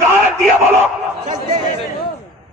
کہاں رکھ دیا بولو؟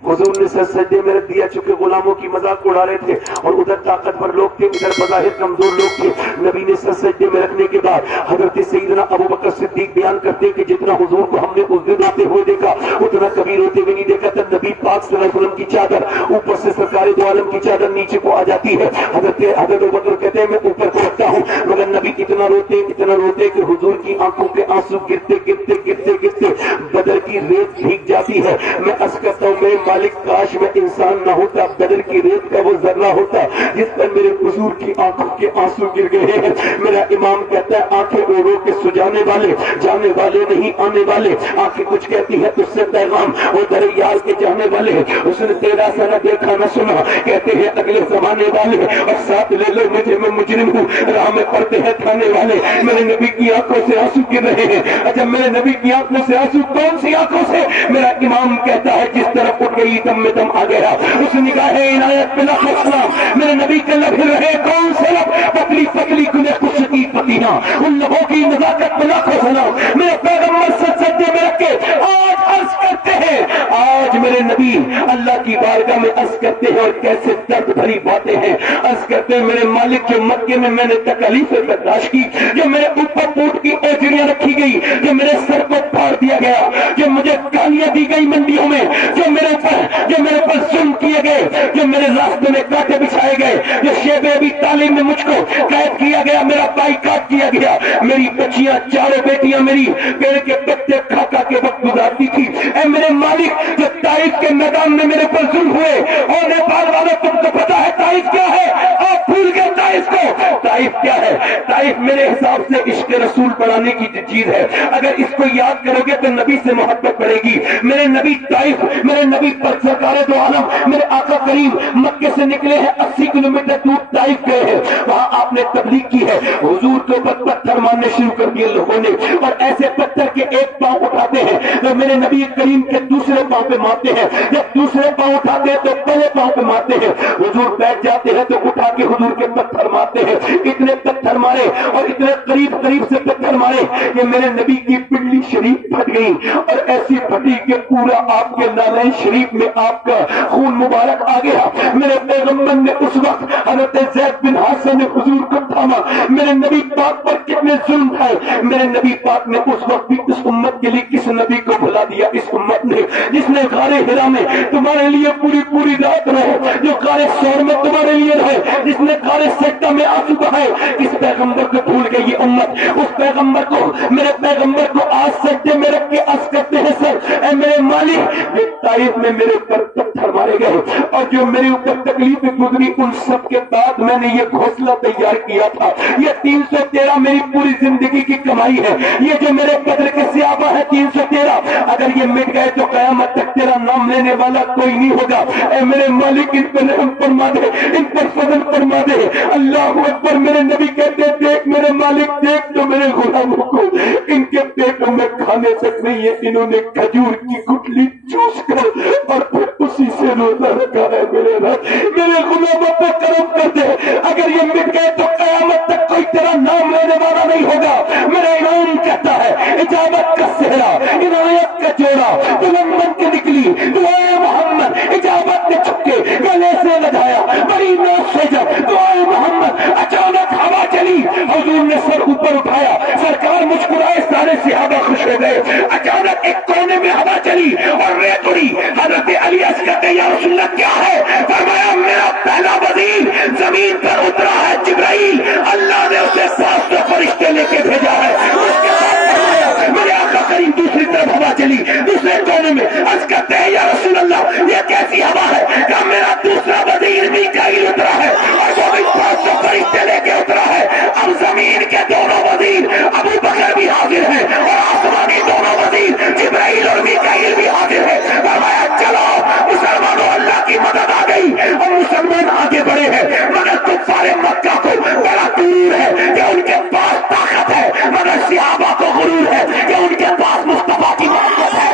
حضور نے سجدے میں رکھ دیا، چونکہ غلاموں کی مذاق اڑا رہے تھے اور ادھر طاقتور لوگ تھے، ادھر بظاہر کمزور لوگ تھے۔ نبی نے سجدے میں رکھنے کے بعد حضرت سیدنا ابو بکر صدیق بیان کرتے ہیں کہ جتنا حضور کو ہم نے اس دن روتے ہوئے دیکھا اتنا کبھی روتے ہوئے نہیں دیکھا تھا۔ نبی پاک صلی اللہ علیہ وسلم کی چادر اوپر سے سرکار دو عالم کی چادر نیچے کو آ جاتی ہے۔ حضرت ابو بکر کہتے ہیں میں اوپر کو رکھتا ہوں، مگر نبی اتنا روتے کہ حضور کی آنکھوں کے آنسو گرتے گرتے گرتے گرتے بدر کی ریت بھیگ جاتی ہے۔ میں عرض کرتا ہوں میرے مالک کاش میں انسان نہ ہوتا، بدر کی ریت کا وہ ذرہ ہوتا جس پر میرے حضور کی آنکھوں کے آنسو گر گئے ہیں۔ میرا امام کہتا ہے آنکھیں رو رو کے سجانے والے، جانے والے نہیں آنے والے۔ آنکھیں کچھ کہتی ہے اس سے پیغام، وہ در یار کے جانے والے، اس نے تیرا سا نہ دیکھا نہ سنا، کہتے ہیں اگلے زمانے والے، اور ساتھ لے لو مجھے میں مجرم ہوں، راہ میں پڑتے ہیں تھانے والے۔ میرے نبی کی آنکھوں سے آنسو گر رہے ہیں۔ اچھا میرے نبی کی آنکھوں سے آنسو کون سی آنکھوں سے؟ میرا امام کہتا ہے جس طرف اٹھ گئی دم میں دم آ گیا، اس نگاہ عنایت پہ لاکھوں سلام۔ میرے نبی کے لب ہل رہے، کون سے لب؟ پتلی پتلی کلے کشتی پتیاں، ان لبوں کی نزاکت پہ لاکھوں سلام۔ میرے پیغمبر سجدے میں رکھ کے آج عرض کرتے ہیں، آج میرے نبی اللہ کی بارگاہ میں عرض کرتے ہیں، اور کیسے درد بھری باتیں ہیں۔ عرض کرتے ہیں میرے مالک کے مکے میں میں نے تکالیفیں برداشت کی، جو میرے اوپر اونٹ کی اوجڑیاں رکھی گئی، جو میرے سر کو پھاڑ دیا گیا، جو مجھے گالیاں دی گئی منڈیوں میں، جو میرے پر ظلم کیے گئے، جو میرے راستے میں کانٹے بچھائے گئے، جو شیب ابی طالب میں مجھ کو قید کیا گیا، میرا بائیکاٹ کیا گیا، میری بچیاں چاروں بیٹیاں میری پیڑ کے پتے کھا کھا کے وقت گزارتی تھی۔ اے میرے مالک جو طائف کے میدان میں میرے پر ظلم ہوئے، اور نیپال والوں تم کو پتا ہے طائف کیا ہے؟ آپ بھول گئے طائف کو؟ طائف کیا ہے؟ طائف میرے حساب سے عشق رسول بڑھانے کی چیز ہے۔ اگر اس کو یاد کرو گے تو نبی سے محبت بڑھے گی۔ میرے نبی طائف، میرے نبی پر سرکار دو عالم میرے آقا کریم مکے سے نکلے ہیں، 80 کلومیٹر دور طائف گئے ہیں، وہاں آپ نے تبلیغ کی ہے۔ حضور کے اوپر پتھر مارنے شروع کر دیے لوگوں نے، اور ایسے پتھر کے ایک پاؤں اٹھاتے ہیں تو میرے نبی کریم کے دوسرے پاؤں پہ مارتے ہیں، جب دوسرے پاؤں اٹھاتے ہیں تو پہلے پاؤں پہ مارتے ہیں۔ حضور بیٹھ جاتے ہیں تو اٹھا کے حضور کے پتھر مارتے ہیں۔ اتنے پتھر مارے اور اتنے قریب قریب سے پتھر مارے کہ میرے نبی کی پنڈلی شریف پھٹ گئی، اور ایسی پھٹی کہ پورا آپ کے نالین شریف میں آپ کا خون مبارک آ گیا۔ میرے پیغمبر نے اس وقت حضرت زید بن حارثہ نے حضور کو تھاما، میرے نبی پاک پر کتنے ظلم تھے۔ میرے نبی پاک نے اس وقت بھی اس امت کے لیے کس نبی کو بھلا دیا؟ اس امت نے جس نے غار حرا میں تمہارے لیے پوری پوری رات رہے، جو غار ثور میں تمہارے لیے رہے، جس نے غار سجدہ میں آنسو بہائے، اس پیغمبر کو بھول گئی یہ امت؟ اس پیغمبر کو، میرے پیغمبر کو آج سجدے میں رکھ کے عرض کرتے ہیں سر اے میرے مالک، یہ طائف میں میرے اوپر پتھر مارے گئے اور جو میرے اوپر تکلیف گزری، ان سب کے بعد میں نے یہ گھونسلہ تیار کیا تھا۔ یہ 313 میری پوری زندگی کی کمائی ہے، یہ جو میرے بدر کے صحابہ ہے 313، اگر یہ مٹ گئے تو قیامت تک تیرا نام لینے والا کوئی نہیں ہوگا۔ اے میرے مالک ان پر رحم فرما دے، ان پر فضل فرما دے۔ اللہ اکبر۔ میرے نبی کہتے ہیں دیکھ میرے مالک، دیکھ جو میرے غلاموں کو ان کے پیٹوں میں کھانے تک نہیں ہے، انہوں نے کھجور کی گٹلی چوس کر اور پھر اسی سے روزہ رکھا ہے۔ میرے رب میرے غلاموں پہ کرم کر دے، اگر یہ مٹ گئے تو قیامت تک کوئی تیرا نام لینے والا نہیں ہوگا۔ میرا امام کہتا ہے اجابت کا صحرا، عنایت کا جوڑا بلند بن کے نکلی، دعائے محمد اجابت نے چھکے گلے سے لگایا، بڑی ناز سے جب دعائے محمد اچانک ہوا چلی، حضور نے سر اوپر اٹھایا، سرکار مسکرائے، سارے صحابہ خوش ہو گئے۔ اچانک ایک کونے میں ہوا چلی اور ریت اڑی، حضرت علی عرض کرتے ہیں یا رسول اللہ کیا ہے؟ فرمایا میرا پہلا وزیر زمین پر اترا ہے جبرائیل، اللہ نے اسے 700 فرشتے لے کے بھیجا ہے۔ اس کے بعد فرمایا میرے آقا کریم دوسری طرف ہوا چلی، دوسرے کونے میں عرض کرتے ہیں یا رسول اللہ یہ کیسی ہوا ہے؟ کہ میرا دوسرا وزیر میکائیل اترا ہے اور وہ بھی 500 فرشتے لے کے اترا ہے۔ اب زمین کے دونوں وزیر ابو بکر بھی حاضر ہیں اور آسمانی دونوں وزیر جبرائیل اور میکائیل بھی حاضر ہیں۔ فرمایا چلو مسلمانوں، اللہ کی مدد آ گئی اور مسلمان آگے بڑھے ہیں، مگر کفار مکہ کو بڑا غرور ہے کہ ان کے پاس طاقت ہے، مگر صحابہ کو غرور ہے کہ ان کے پاس مصطفیٰ کی محبت ہے۔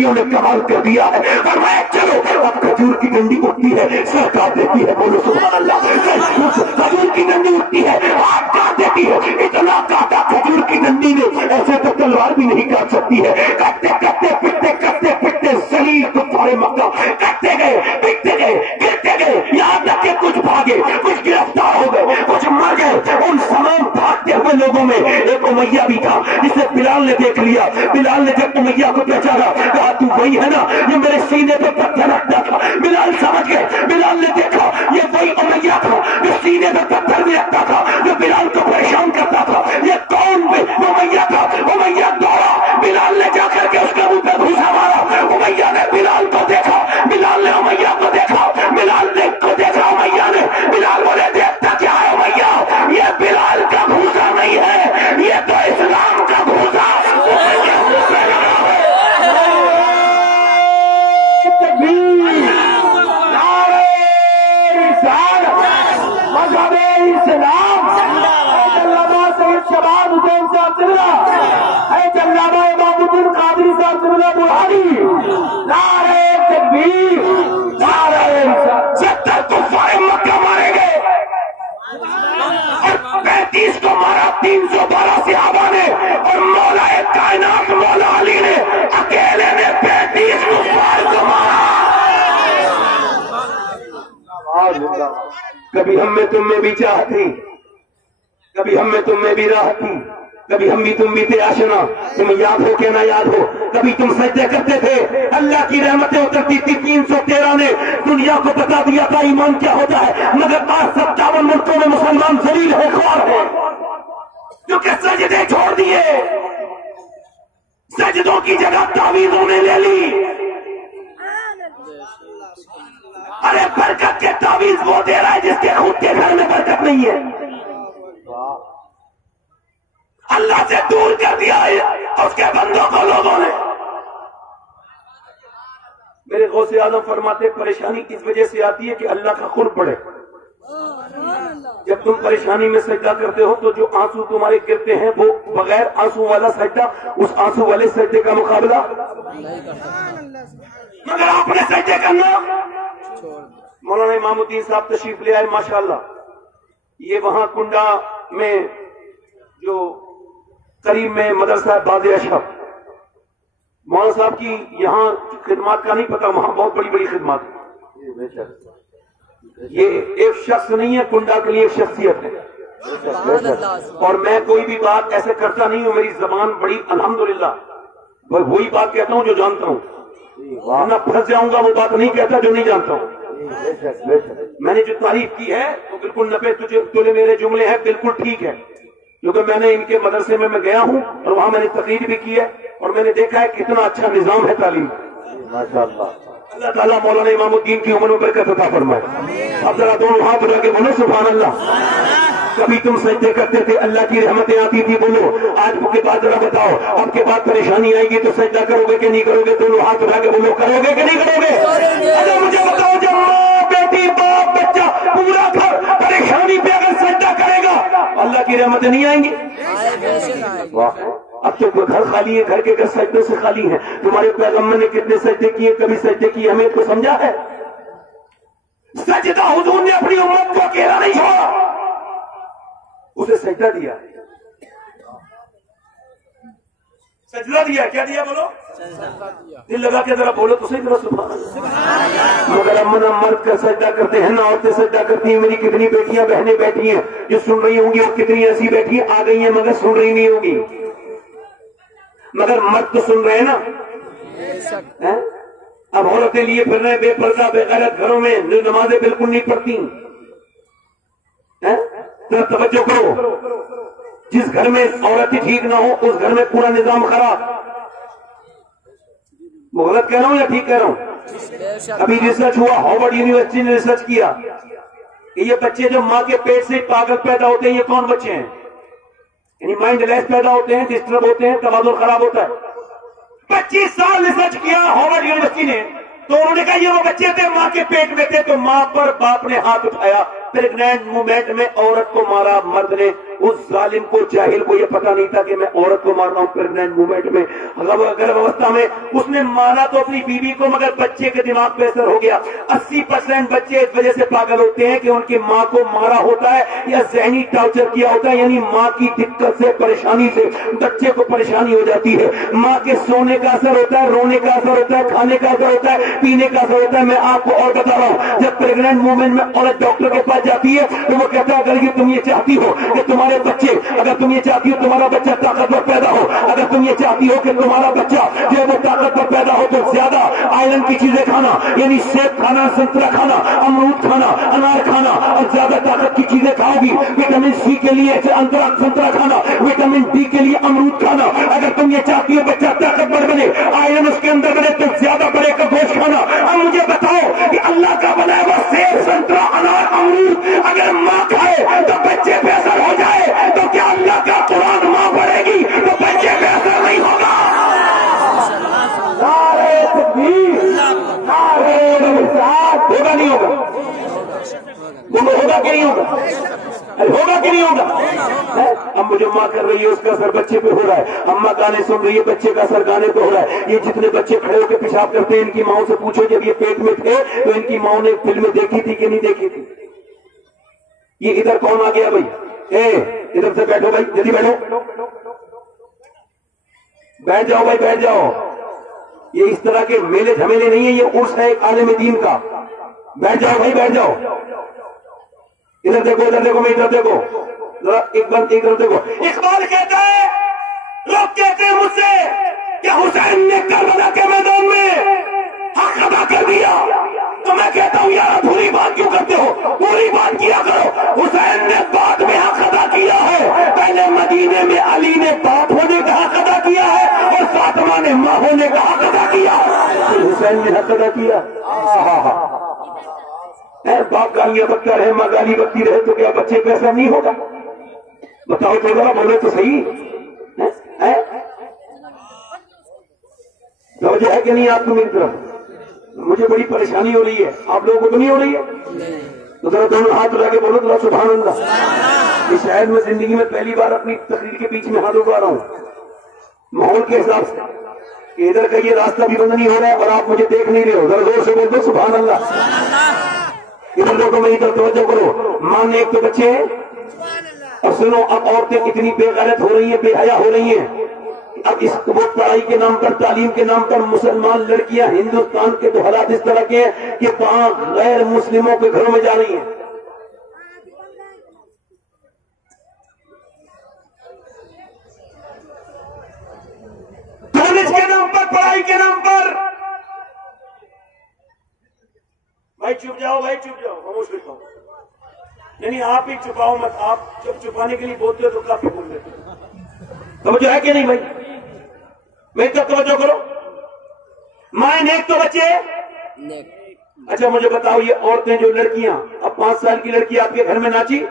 نبیوں نے کمال کر دیا ہے. اور میں چلو اب کھجور کی ڈنڈی اٹھتی ہے سر کاٹ دیتی ہے, بولو سبحان اللہ. کھجور کی ڈنڈی اٹھتی ہے ہاتھ کاٹ دیتی ہے, اتنا کاٹا کھجور کی ڈنڈی نے ایسے تو تلوار بھی نہیں کاٹ سکتی ہے. کٹتے کٹتے پٹتے ذلیل کفار مکہ کٹتے گئے, پٹتے گئے, گرتے گئے, یہاں تک کہ کچھ بھاگے, کچھ گرفتار ہو گئے, کچھ مر گئے. ان تمام بھاگتے ہوئے لوگوں میں ایک امیہ بھی تھا جسے بلال نے دیکھ لیا. بلال نے جب امیہ کو پہچانا کہا تو وہی ہے نا یہ میرے سینے پہ پتھر رکھتا تھا. بلال سمجھ گئے, بلال نے دیکھا یہ وہی امیہ تھا جو سینے پہ پتھر بھی رکھتا تھا, جو بلال کو پریشان کرتا تھا. یہ کون امیہ تھا؟ امیہ دوڑا, بلال نے جا کر کے اس کے منہ پہ گھوسا مارا. امیہ نے بلال کو دیکھا, بلال نے امیہ کو دیکھا, بلال نے کو دیکھا امیہ نے. بلال بولے دیکھتا کیا ہے امیہ, یہ بلال کا گھوسا نہیں ہے, یہ تو اسلام کا گھوسا. مذہب اسلام شباب حسین صاحب قبلہ, علامہ امام الدین قادری صاحب قبلہ بخاری, نعرہ تکبیر, نعرہ رسالت. 70 کفار مکہ مارے گئے اور 35 کو مارا 312 صحابہ نے, اور مولا کائنات مولا علی نے اکیلے نے 35 کفار کو مارا. کبھی ہم میں تم میں بھی چاہت تھی, کبھی ہم میں تم میں بھی راحت تھی, کبھی ہم بھی تم بھی تھے آشنا. تمہیں یاد ہو کہ نہ یاد ہو, کبھی تم سجدے کرتے تھے, اللہ کی رحمتیں اترتی تھی. 313 نے دنیا کو بتا دیا تھا ایمان کیا ہوتا ہے, مگر آج 57 ملکوں میں مسلمان ذلیل ہے, خوار ہے, کیونکہ سجدے چھوڑ دیے. سجدوں کی جگہ تعویذوں نے لے لی. ارے برکت کے تعویذ وہ دے رہا ہے جس کے خود کے گھر میں برکت نہیں ہے. اللہ سے دور کر دیا ہے اس کے بندوں کو لوگوں نے. میرے غوث اعظم فرماتے پریشانی اس وجہ سے آتی ہے کہ اللہ کا قرب پڑے. جب تم پریشانی میں سجدہ کرتے ہو تو جو آنسو تمہارے گرتے ہیں وہ بغیر آنسو والا سجدہ اس آنسو والے سجدے کا مقابلہ, مگر آپ نے سجدے کرنا. مولانا امام الدین صاحب تشریف لے آئے ماشاءاللہ. یہ وہاں کنڈا میں جو قریب میں مدرسہ باز اشرف, مولانا صاحب کی یہاں خدمات کا نہیں پتا, وہاں بہت بڑی بڑی خدمات. یہ ایک شخص نہیں ہے, کنڈا کے لیے ایک شخصیت ہے. اور میں کوئی بھی بات ایسے کرتا نہیں ہوں, میری زبان بڑی الحمدللہ وہی بات کہتا ہوں جو جانتا ہوں, ورنہ پھنس جاؤں گا وہ بات نہیں کہتا جو نہیں جانتا ہوں. میں نے جو تعریف کی ہے وہ بالکل 90 میرے جملے ہیں بالکل ٹھیک ہے, کیونکہ میں نے ان کے مدرسے میں گیا ہوں اور وہاں میں نے تقریر بھی کی ہے اور میں نے دیکھا ہے کتنا اچھا نظام ہے تعلیم. اللہ تعالیٰ مولانا امام الدین کی عمر میں برکت عطا فرمائے. اب ذرا دونوں ہاتھ اٹھا کے بولو سبحان اللہ. کبھی تم سجدے کرتے تھے اللہ کی رحمتیں آتی تھی, بولو. آج کے بعد ذرا بتاؤ اب کے بعد پریشانی آئے گی تو سجدہ کرو گے کہ نہیں کرو گے؟ دونوں ہاتھ اٹھا کے بولو کرو گے کہ نہیں کرو گے؟ اگر مجھے بتاؤ جب ماں بیٹی باپ بچہ پورا گھر پریشانی پہ اگر سجدہ کرے گا اللہ کی رحمتیں نہیں آئیں گی؟ اب تو گھر خالی ہے, گھر کے گھر سجدوں سے خالی ہیں. تمہارے پیغمبر نے کتنے سجدے کیے, کبھی سجدے کی اہمیت کو سمجھا ہے؟ سجدہ حضور نے اپنی امت کو اکیلا نہیں چھوڑا, اسے سجدہ دیا, سجدہ دیا. کیا دیا بولو؟ دل لگا کے ذرا بولو تو صحیح ذرا سبحان اللہ. مگر امن مرد کا سجدہ کرتے ہیں نا عورتیں سجدہ کرتی ہیں. میری کتنی بیٹیاں بہنیں بیٹھی ہیں جو سن رہی ہوں گی, اور کتنی ایسی بیٹھی آ گئی ہیں مگر سن رہی نہیں ہوں گی, مگر مرد تو سن رہے ہیں نا. اب عورتیں لیے پھر رہے بے پردہ بے غیرت گھروں میں جو نمازیں بالکل نہیں پڑھتی. ذرا توجہ کرو, جس گھر میں عورتیں ٹھیک نہ ہو اس گھر میں پورا نظام خراب. وہ غلط کہہ رہا ہوں یا ٹھیک کہہ رہا ہوں؟ ابھی ریسرچ ہوا, ہارورڈ یونیورسٹی نے ریسرچ کیا کہ یہ بچے جو ماں کے پیٹ سے پاگل پیدا ہوتے ہیں یہ کون بچے ہیں؟ یعنی مائنڈ لیس پیدا ہوتے ہیں, ڈسٹرب ہوتے ہیں, توازن خراب ہوتا ہے. 25 سال ریسرچ کیا ہارورڈ یونیورسٹی نے, تو انہوں نے کہا یہ وہ بچے تھے ماں کے پیٹ میں تھے تو ماں پر باپ نے ہاتھ اٹھایا, پریگنینٹ مومنٹ میں عورت کو مارا, مرد نے اس ظالم کو جاہل کو یہ پتا نہیں تھا کہ میں عورت کو مار رہا ہوں پریگننٹ مومنٹ میں گربھ اوستھا میں. اس نے مارا تو اپنی بیوی کو مگر بچے کے دماغ پہ اثر ہو گیا. 80% بچے اس وجہ سے پاگل ہوتے ہیں کہ ان کی ماں کو مارا ہوتا ہے یا ذہنی ٹارچر کیا ہوتا ہے, یعنی ماں کی دقت سے پریشانی سے بچے کو پریشانی ہو جاتی ہے. ماں کے سونے کا اثر ہوتا ہے, رونے کا اثر ہوتا ہے, کھانے کا اثر ہوتا ہے, پینے کا اثر ہوتا ہے. میں آپ کو اور بتا رہا ہوں, جب پریگننٹ مومنٹ میں عورت ڈاکٹر کے پاس جاتی ہے تو وہ کہتا ہے اگر تم یہ چاہتی ہو کہ تمہارے بچے, اگر تم یہ چاہتی ہو تمہارا بچہ طاقتور پیدا ہو, اگر تم یہ چاہتی ہو کہ تمہارا بچہ جو ہے وہ طاقتور پیدا ہو تو زیادہ آئرن کی چیزیں کھانا, یعنی سیب کھانا, سنترا کھانا, امرود کھانا, انار کھانا, اور زیادہ طاقت کی چیزیں کھاؤ گی. وٹامن سی کے لیے سنترا کھانا, وٹامن ڈی کے لیے امرود کھانا. اگر تم یہ چاہتی ہو بچہ طاقتور بنے, آئرن اس کے اندر بنے, تو زیادہ بڑے کا گوشت کھانا. اب مجھے بتاؤ کہ اللہ کا بنایا ہوا سیب, سنترا, انار, امرود اگر ماں کھائے تو بچے پہ اثر ہو جائے تو کیا اللہ کا قرآن ماں پڑھے گی تو بچے پہ اثر نہیں ہوگا؟ نعرہ تکبیر, نعرہ رسالت. ہوگا نہیں ہوگا؟ ہوگا کہ نہیں ہوگا؟ ہوگا کہ نہیں ہوگا؟ اب مجھے ماں کر رہی ہے, اس کا اثر بچے پہ ہو رہا ہے. اماں گانے سن رہی ہے, بچے کا اثر گانے پہ ہو رہا ہے. یہ جتنے بچے کھڑے ہو کے پیشاب کرتے ہیں ان کی ماؤں سے پوچھو جب یہ پیٹ میں تھے تو ان کی ماؤں نے فلمیں دیکھی تھی کہ نہیں دیکھی تھی؟ یہ ادھر کون آ گیا بھائی؟ ادھر سے بیٹھو بھائی, جلدی بیٹھو, بیٹھ جاؤ بھائی, بیٹھ جاؤ. یہ اس طرح کے میلے جھمیلے نہیں ہیں, یہ عرس ہے ایک عالم دین کا. بیٹھ جاؤ بھائی, بیٹھ جاؤ. ادھر دیکھو, ادھر دیکھو, میں ادھر دیکھو, ایک بار ادھر دیکھو. اقبال کہتا ہے, لوگ کہتے ہیں مجھ سے کہ حسین نے کربلا کے میدان میں حق ادا کر دیا, تو میں کہتا ہوں یار پوری بات کیوں کرتے ہو, پوری بات کیا کرو. حسین نے بعد میں حق ادا کیا ہے, پہلے مدینے میں علی نے باپ ہونے کا حق ادا کیا ہے اور فاطمہ نے ماں ہونے کا حق ادا کیا. حسین نے حق ادا کیا. باپ گالیاں بکتا رہے, ماں گالی بکتی رہے تو کیا بچے پہ ایسا نہیں ہوگا؟ بتاؤ تو ذرا, بولے تو صحیح. توجہ ہے کہ نہیں آپ کو میری طرف؟ مجھے بڑی پریشانی ہو رہی ہے, آپ لوگوں کو تو نہیں ہو رہی ہے؟ تو ذرا دونوں ہاتھ اٹھا کے بولو ذرا سبحان اللہ. اس شاید میں زندگی میں پہلی بار اپنی تقریر کے بیچ میں ہاتھ اٹھا رہا ہوں ماحول کے حساب سے کہ ادھر کا یہ راستہ بھی بند نہیں ہو رہا ہے اور آپ مجھے دیکھ نہیں رہے ہو. ذرا زور سے بول دو سبحان اللہ. ادھر دیکھو, میری طرف توجہ کرو. ماں نے ایک تو بچے ہیں, اور سنو اب عورتیں اتنی بے غیرت ہو رہی ہیں, بے حیا ہو رہی ہیں. اب اس وہ پڑھائی کے نام پر, تعلیم کے نام پر مسلمان لڑکیاں ہندوستان کے تو حالات اس طرح کے ہیں کہ 5 غیر مسلموں کے گھروں میں جا رہی ہیں. کالج کے نام پر, پڑھائی کے نام پر. بھائی چپ جاؤ, بھائی چپ جاؤ, خاموش بیٹھو. یعنی آپ ہی چھپاؤ مت, آپ جب چھپانے کے لیے بولتے ہو تو کافی بول لیتے ہو. توجہ ہے کہ نہیں بھائی؟ میری طرف توجہ کرو. مائیں نیک تو بچے. اچھا مجھے بتاؤ, یہ عورتیں جو لڑکیاں, اب 5 سال کی لڑکی آپ کے گھر میں ناچی,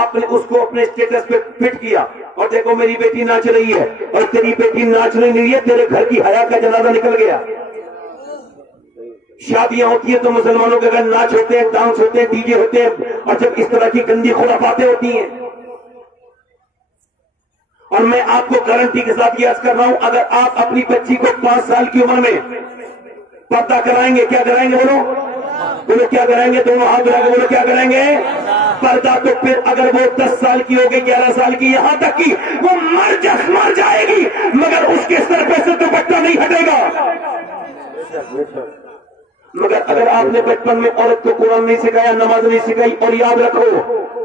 آپ نے اس کو اپنے اسٹیٹس پہ فٹ کیا اور دیکھو میری بیٹی ناچ رہی ہے, اور تیری بیٹی ناچ نہیں ہے, تیرے گھر کی حیا کا جنازہ نکل گیا. شادیاں ہوتی ہیں تو مسلمانوں کے گھر ناچ ہوتے ہیں, ڈانس ہوتے ہیں, ڈی جے ہوتے ہیں, اور جب اس طرح کی گندی خرافاتیں ہوتی ہیں. اور میں آپ کو گارنٹی کے ساتھ یہ عرض کر رہا ہوں, اگر آپ اپنی بچی کو 5 سال کی عمر میں پردہ کرائیں گے, کیا کرائیں گے بولو, بولو کیا کرائیں گے, دونوں ہاتھ بڑھا کے بولو کیا کریں گے, پردہ. تو پھر اگر وہ 10 سال کی ہوگی, 11 سال کی, یہاں تک کی وہ مر جائے گی, مگر اس کے سر پہ سے دوپٹہ نہیں ہٹے گا. مگر اگر آپ نے بچپن میں عورت کو قرآن نہیں سکھایا, نماز نہیں سکھائی, اور یاد رکھو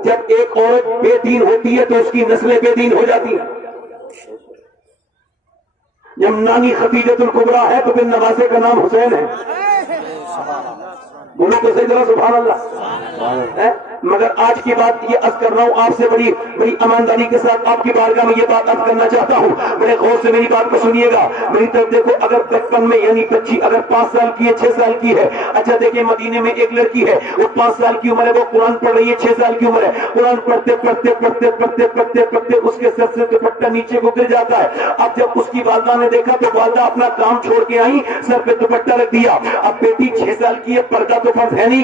جب ایک عورت بے دین ہوتی ہے تو اس کی نسلیں بے دین ہو جاتی ہیں. جب نانی خدیجۃ الکبریٰ ہے تو پھر نواسے کا نام حسین ہے. بولو تو صحیح ذرا سبحان اللہ. مگر آج کی بات یہ عرض کر رہا ہوں آپ سے, بڑی بڑی ایمانداری کے ساتھ آپ کی بارگاہ میں یہ بات عرض کرنا چاہتا ہوں. بڑے غور سے میری بات کو سنیے گا, میری طرف دیکھو. اگر بچپن میں یعنی بچی اگر 5 سال کی ہے, 6 سال کی ہے, اچھا دیکھیں مدینے میں ایک لڑکی ہے, وہ 5 سال کی عمر ہے, وہ قرآن پڑھ رہی ہے, 6 سال کی عمر ہے, قرآن پڑھتے پڑھتے پڑھتے پڑھتے پڑھتے پڑھتے اس کے سر سے دوپٹہ نیچے کو گر جاتا ہے. اب جب اس کی والدہ نے دیکھا تو والدہ اپنا کام چھوڑ کے آئی, سر پہ دوپٹہ رکھ دیا. اب بیٹی 6 سال کی ہے, پردہ تو فرض ہے نہیں,